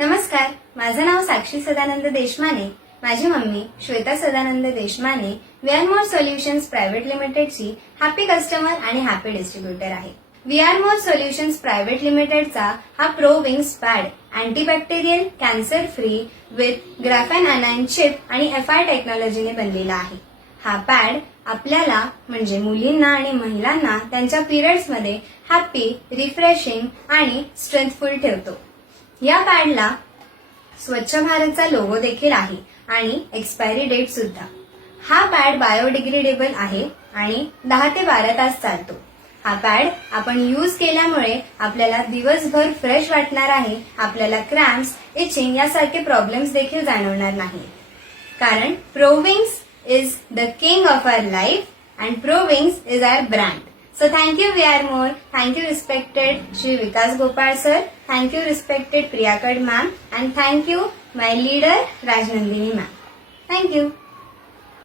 नमस्कार, माझं नाव साक्षी सदानंद देशमाने. माझी mummy Shweta Sadanand Deshmane we are more solutions private लिमिटेडची हॅपी कस्टमर आणि हॅपी डिस्ट्रीब्युटर आहे. We are more solutions private लिमिटेडचा हा Prowings pad antibacterial, cancer free with graphene anion chip आणि FI टेक्नॉलॉजीने बनलेला आहे. हा पॅड आपल्याला म्हणजे मुलींना आणि महिलांना त्यांच्या पिरियड्समध्ये हॅपी, रिफ्रेशिंग आणि स्ट्रेंथफुल ठेवतो. या पॅडला स्वच्छ भारतचा लोगो देखील आहे आणि एक्सपायरी डेट सुद्धा. हा पॅड बायोडिग्रेडेबल आहे आणि 10 ते 12 तास चालतो. हा पॅड आपण यूज केल्यामुळे आपल्याला दिवसभर फ्रेश वाटणार आहे. आपल्याला क्रॅम्प्स, इचिंग यासारखे प्रॉब्लेम्स देखील जाणवणार नाही. कारण Prowings is the king of our life and Prowings is our brand. So thank you VR More, thank you respected Shri Vikas Gopal sir, thank you respected Priyakad ma'am, and thank you my leader Rajnandini ma'am. Thank you.